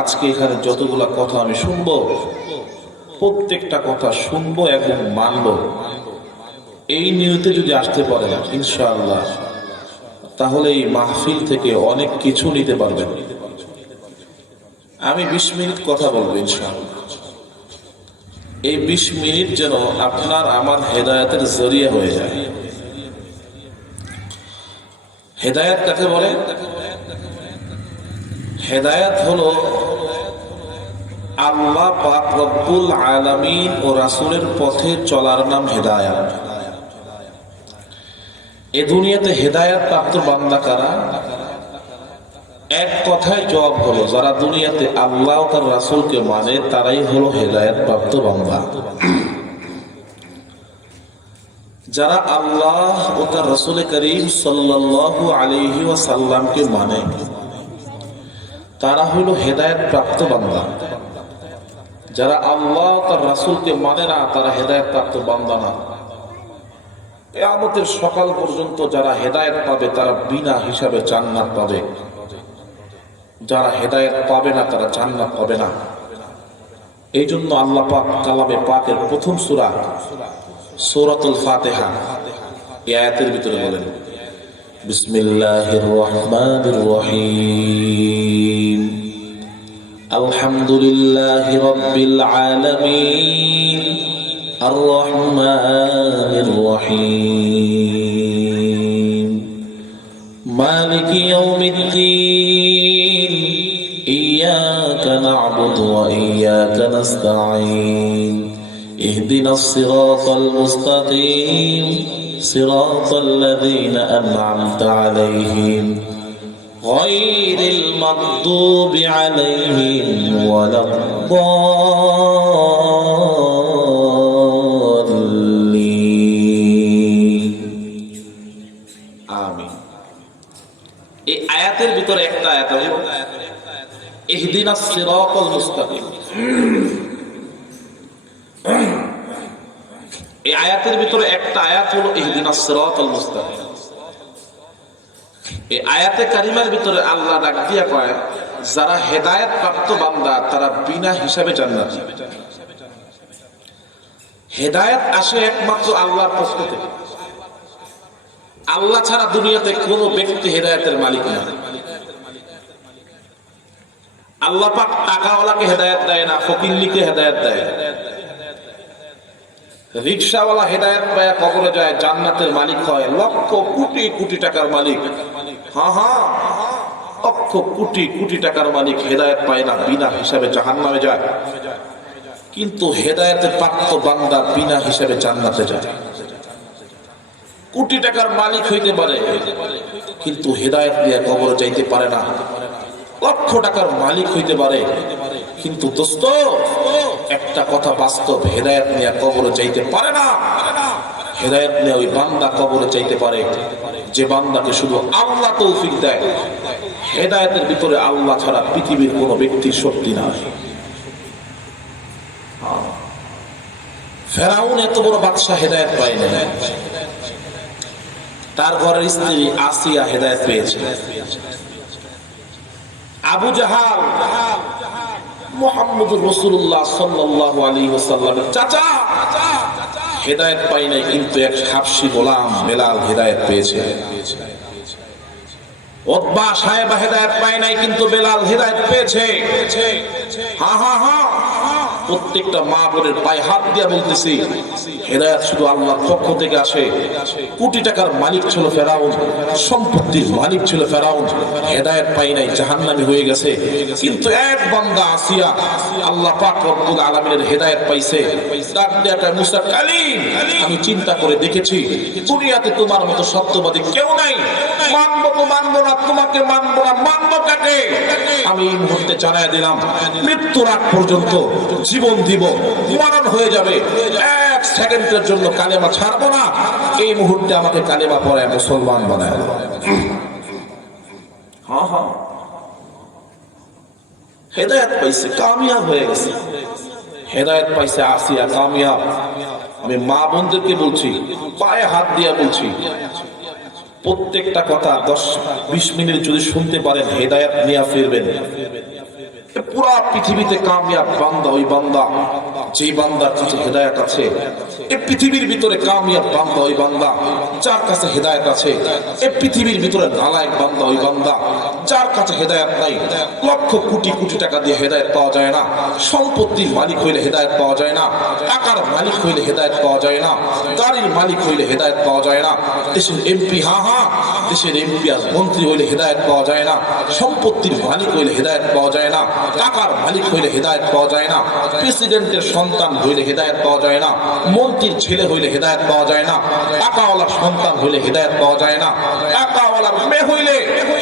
আজকে এখানে যতগুলা কথা আমি শুনবো, প্রত্যেকটা কথা শুনবো এবং মানবো, এই নিয়তে যদি আসতে পারে না ইনশাআল্লাহ, তাহলে এই মাহফিল থেকে অনেক কিছু নিতে পারবেন। আমি 20 মিনিট কথা বলবো ইনশাআল্লাহ। এই 20 মিনিট যেন আপনার আমার হেদায়েতের জরিয়া হয়ে যায়। হেদায়েত কাকে বলে? হেদায়েত হলো আল্লাহ পাক রব্বুল আলামিন ও রাসূলের পথে চলার নাম হেদায়েত। এই দুনিয়াতে হেদায়েত প্রাপ্ত বান্দা কারা? এক কথায় জবাব হলো, যারা দুনিয়াতে আল্লাহ ও তার রাসূলকে মানে তারাই হলো হেদায়েত প্রাপ্ত বান্দা। যারা আল্লাহ ও তার রাসূল করিম সাল্লাল্লাহু আলাইহি ওয়াসাল্লামকে মানে তারা হলো হেদায়েত প্রাপ্ত বান্দা। যারা আল্লাহ ও তার রাসূলকে মানে না তারা হেদায়েত প্রাপ্ত বান্দা না। কিয়ামতের সকাল পর্যন্ত যারা হেদায়েত পাবে তারা বিনা হিসাবে জান্নাত পাবে, যারা হেদায়েত পাবে না তারা জান্নাত পাবে না। এই জন্য আল্লাহ পাক কালামে পাকের প্রথম সূরা সূরাতুল ফাতিহা এই আয়াতের ভিতরে বলেন, বিসমিল্লাহির রহমানির রহিম, আলহামদুলিল্লাহি রাব্বিল আলামিন, আর রহমানির রহিম, মালিকি ইয়াউমিদ্দিন, ইয়্যাকা না'বুদু ওয়া ইয়্যাকা নাস্তাঈন, ইহদিনাস সিরাতাল মুস্তাকিম, সিরাতাল লাযীনা আন'আমতা আলাইহিম, গায়রিল মাগদুবি আলাইহিম ওয়ালাদ-দাল্লিন। আমিন। এই আয়াতের ভিতরে একটা আয়াত হলো ইহদিনাস সিরাতাল মুস্তাকিম। এই আয়াতের ভিতরে একটা আয়াত হলো ইহদিনাস সিরাতাল মুস্তাকিম। এই আয়াতে কারিমার ভিতরে আল্লাহ ডাক দিয়া কয়, যারা হেদায়েত প্রাপ্ত বান্দা তারা বিনা হিসাবে জান্নাতি। হেদায়েত আসে একমাত্র আল্লাহর পক্ষ থেকে। আল্লাহ ছাড়া দুনিয়াতে কোনো ব্যক্তি হেদায়েতের মালিক না। আল্লাহ পাক টাকাওয়ালাকে হেদায়েত দেয় না, ফকিরকে হেদায়েত দেয়। রিকশাওয়ালা হেদায়েত পায় কবরে যায়, জান্নাতের মালিক হয়, লক্ষ কোটি কোটি টাকার মালিক। হ্যাঁ, লক্ষ কোটি কোটি টাকার মালিক হেদায়েত পায় না, বিনা হিসাবে জাহান্নামে যায়। কিন্তু হেদায়েতের প্রাপ্ত বান্দা বিনা হিসাবে জান্নাতে যায়। কোটি টাকার মালিক হইতে পারে কিন্তু হেদায়েত নিয়ে কবরে যাইতে পারে না। লক্ষ টাকার মালিক হইতে পারে কিন্তু দোস্ত একটা কথা বাস্তব, হেদায়েত নিয়ে কবরে যাইতে পারে না। হেদায়েত নিয়ে ওই বান্দা কবরে যাইতে পারে যে বান্দাকে শুধু আল্লাহ তৌফিক দেয়। হেদায়েতের ভিতরে আল্লাহ ছাড়া পৃথিবীর কোনো ব্যক্তির শক্তি নাই। ফেরাউন এত বড় বাদশা হেদায়েত পায় না, তার ঘরের স্ত্রী আসিয়া হেদায়েত পেয়েছে। আবু জাহাল মুহাম্মদুর রাসূলুল্লাহ সাল্লাল্লাহু আলাইহি ওয়াসাল্লামের চাচা হেদায়েত পায় নাই, কিন্তু এক হাবশী গোলাম বেলাল হেদায়েত পেয়েছে। উতবা সাহেবা হেদায়েত পায় নাই, কিন্তু বেলাল হেদায়েত পেয়েছে। হ্যাঁ, প্রত্যেকটা মা বোনের পায়ে হাত দিয়ে বলতেছি, হেদায়েত শুধু আল্লাহর পক্ষ থেকে আসে। কোটি টাকার মালিক ছিল ফেরাউন, সম্পত্তির মালিক ছিল ফেরাউন, হেদায়েত পায় নাই, জাহান্নামী হয়ে গেছে। কিন্তু এক বান্দা আসিয়া আল্লাহ পাক রব্বুল আলামিনের হেদায়েত পাইছে। ডাক দিয়া কয়, মুসা কালিম, আমি চিন্তা করে দেখেছি দুনিয়াতে তোমার মতো সত্যবাদী কেউ নাই। মানবো তো মানবো না, তোমাকে মানবো না, মানবো কাকে? আমি এই মুহূর্তে জানাই দিলাম, মৃত্যুর আগ পর্যন্ত জীবন দিব, মরণ হয়ে যাবে, এক সেকেন্ডের জন্য কালেমা ছাড়বো না। এই মুহূর্তে আমাকে কালেমা পড়ায় মুসলমান বানায়। হ্যাঁ, হেদায়েত পাইছে, কামিয়াব হয়ে গেছে। হেদায়েত পাইছে আসিয়া, কামিয়াব। আমি মা বোনদেরকে বলছি, পায়ে হাত দিয়া বলছি, প্রত্যেকটা কথা 10-20 মিনিট যদি শুনতে পারেন হেদায়েত নিয়ে ফিরবেন। পুরা পৃথিবীতে কামিয়াব বান্দা ওই বান্দা যেই বান্দার কাছে হেদায়েত আছে। এই পৃথিবীর ভিতরে কামিয়াব বান্দা ওই বান্দা যার কাছে হেদায়েত আছে। এই পৃথিবীর ভিতরে নালায়েক বান্দা ওই বান্দা যার কাছে হেদায়েত নাই। লক্ষ কোটি কোটি টাকা দিয়ে হেদায়েত পাওয়া যায় না, সম্পত্তির মালিক হইলে হেদায়েত পাওয়া যায় না, টাকার মালিক হইলে হেদায়েত পাওয়া যায় না, গাড়ির মালিক হইলে হেদায়েত পাওয়া যায় না, দেশের এমপি দেশের এমপি আর মন্ত্রী হইলে হেদায়েত পাওয়া যায় না, সম্পত্তির মালিক হইলে হেদায়েত পাওয়া যায় না, টাকার মালিক হইলে হেদায়েত পাওয়া যায় না, প্রেসিডেন্টের সন্তান হইলে হেদায়েত পাওয়া যায় না, মন্ত্রীর ছেলে হইলে হেদায়েত পাওয়া যায় না, টাকাওয়ালার সন্তান হইলে হেদায়েত পাওয়া যায় না, টাকাওয়ালার মেয়ে হইলে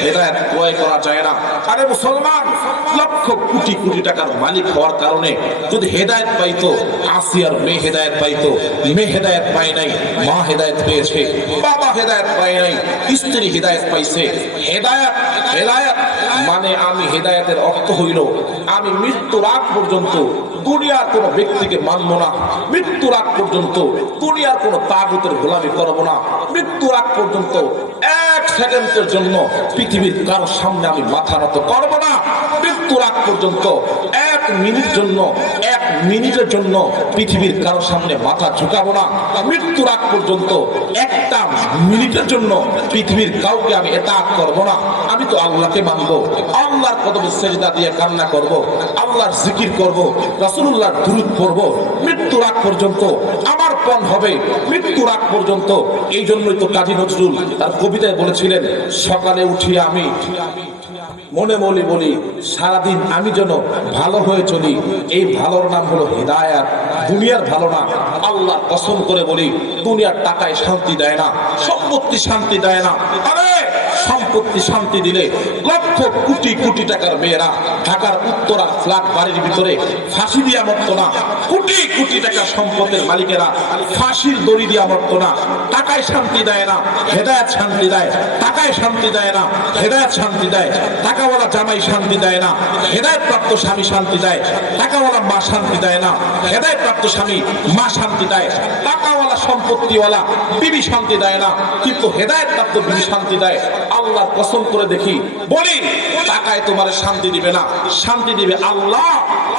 হেদায়েত ক্রয় করা যায় না। আরে মুসলমান, লক্ষ কোটি কোটি টাকার মালিক হওয়ার কারণে যদি হেদায়েত পাইতো, আসিয়ার মেয়ে হেদায়েত পাইতো, মেয়ে হেদায়েত পায় নাই, মা হেদায়েত পেয়েছে, বাবা হেদায়েত পায় নাই, স্ত্রী হেদায়েত পাইছে। হেদায়েত হেদায়েত মানে আমি হেদায়েতের অর্থ হইল আমি মৃত্যুর আগ পর্যন্ত দুনিয়ার কোন ব্যক্তিকে মানব না, মৃত্যুর আগ পর্যন্ত দুনিয়ার কোন তাগুতের গোলামি করব না, মৃত্যুর আগ পর্যন্ত এক সেকেন্ডের জন্য পৃথিবীর কারো সামনে আমি মাথা নত করব না, মৃত্যুর আগ পর্যন্ত এক মিনিটের জন্য পৃথিবীর কারো সামনে মাথা ঝুঁকাবো না, মৃত্যুর আগ পর্যন্ত একটা মিনিটের জন্য পৃথিবীর কাউকে আমি এতাআত করব না। আমি তো আল্লাহকে মানবো, আল্লাহর কদমে সেজদা দিয়ে কান্না করব, আল্লাহর জিকির করব, রাসূলুল্লাহর দুরূদ পড়ব, মৃত্যুর আগ পর্যন্ত আমার পণ হবে, মৃত্যুর আগ পর্যন্ত। এই জন্যই তো কাজী নজরুল তার কবিতায় বলেছিলেন, সকালে উঠি আমি মনে মনে বলি সারাদিন আমি যেন ভালো হয়ে চলি। এই ভালোর নাম হলো হিদায়াত, দুনিয়ার ভালো না। আল্লাহর কসম করে বলি, দুনিয়ার টাকায় শান্তি দেয় না, সম্পত্তি শান্তি দেয় না। আরে সম্পত্তি শান্তি দিলে লক্ষ কোটি কোটি টাকার মেয়েরা ঢাকার উত্তরা ফ্ল্যাট বাড়ির ভিতরে ফাঁসি দিয়া মরতো না, কোটি কোটি টাকার সম্পদের মালিকেরা ফাঁসির দড়ি দিয়া মরতো না। টাকায় শান্তি দেয় না, হেদায়েত শান্তি দেয়। টাকায় শান্তি দেয় না, হেদায়েত শান্তি দেয়। টাকাওয়ালা জামাই শান্তি দেয় না, হেদায়েত প্রাপ্ত স্বামী শান্তি দেয়। টাকাওয়ালা মা শান্তি দেয় না, হেদায়েত প্রাপ্ত স্বামী মা শান্তি দেয়। টাকাওয়ালা সম্পত্তিওয়ালা বিবি শান্তি দেয় না, কিন্তু হেদায়েত প্রাপ্ত বিবি শান্তি দেয়। আল্লাহর কসম করে দেখি বলি, টাকায় তোমার শান্তি দিবে না, শান্তি দিবে আল্লাহ।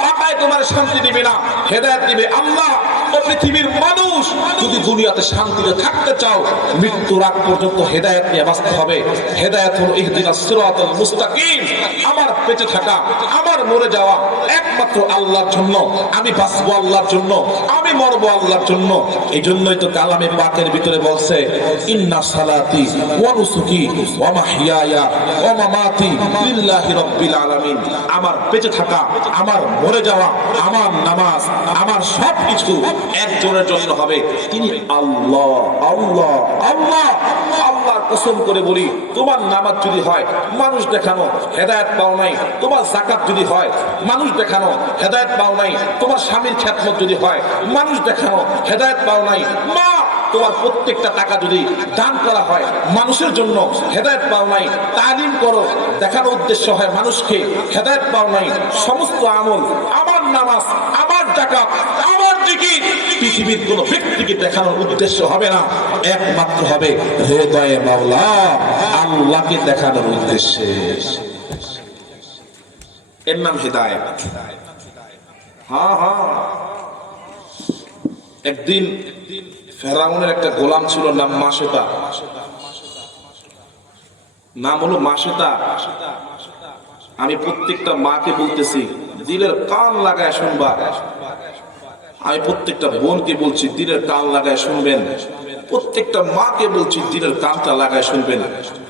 টাকায় তোমার শান্তি দিবে না, হেদায়েত দিবে আল্লাহ। ও পৃথিবীর মানুষ, যদি দুনিয়াতে শান্তিতে থাকতে চাও, মৃত্যুর আগ পর্যন্ত হেদায়েত নিয়ে বাঁচতে হবে। হেদায়েত হলো ইহদিনাস সিরাতাল মুস্তাকিম। আমার বেঁচে থাকা, আমার মরে যাওয়া একমাত্র আল্লাহর জন্য। আমি বাঁচবো আল্লাহর জন্য, আমি মরবো আল্লাহর জন্য। এই জন্যই তো কালামে পাকের ভিতরে বলছে, ইন্না সালাতি ওয়া নুসুকি ওয়া মাহইয়ায়া ওয়া মামাতি লিল্লাহি রাব্বিল আলামিন। আমার বেঁচে থাকা, আমার মরে যাওয়া, আমার নামাজ, আমার সবকিছু একজনের জন্য হবে, তিনি আল্লাহ। আল্লাহ আল্লাহ আল্লাহর কসম করে বলি, তোমার নামাজ যদি হয় মানুষ দেখানো, হেদায়েত পাও নাই। তোমার যাকাত যদি হয় মানুষ দেখানো, হেদায়েত পাও নাই। তোমার স্বামীর খেদমত যদি হয় মানুষ দেখানো, হেদায়েত পাও নাই। মা, তোমার প্রত্যেকটা টাকা যদি দান করা হয় মানুষের জন্য, হেদায়েত পাও নাই। তালিম করো, দেখানোর উদ্দেশ্য হয় মানুষকে, হেদায়েত পাও নাই। সমস্ত আমল, আমার নামাজ, আমার যাকাত, আমার জিকির পৃথিবীর কোন ব্যক্তিকে দেখানোর উদ্দেশ্য হবে না, একমাত্র হবে হৃদয়ে মাওলা আল্লাহকে দেখানোর উদ্দেশ্যে। এর নাম হিদায়াত। একদিন ফেরাউনের একটা গোলাম ছিল, নাম মাশেতা, নাম হলো মাশেতা। আমি প্রত্যেকটা মাকে বলতেছি, দিলের কান লাগায় শুনবা। আমি প্রত্যেকটা বোনকে বলছি, দিলের কান লাগায় শুনবেন। প্রত্যেকটা মাকে বলছি, দিলের কানটা লাগায় শুনবেন।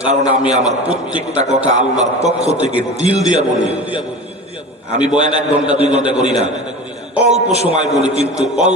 কারণ আমি আমার প্রত্যেকটা কথা আল্লাহর পক্ষ থেকে দিল দিয়া বলি। আমি বয়ান 1 ঘন্টা 2 ঘন্টা করি না, অল্প সময় বলি, কিন্তু অল্প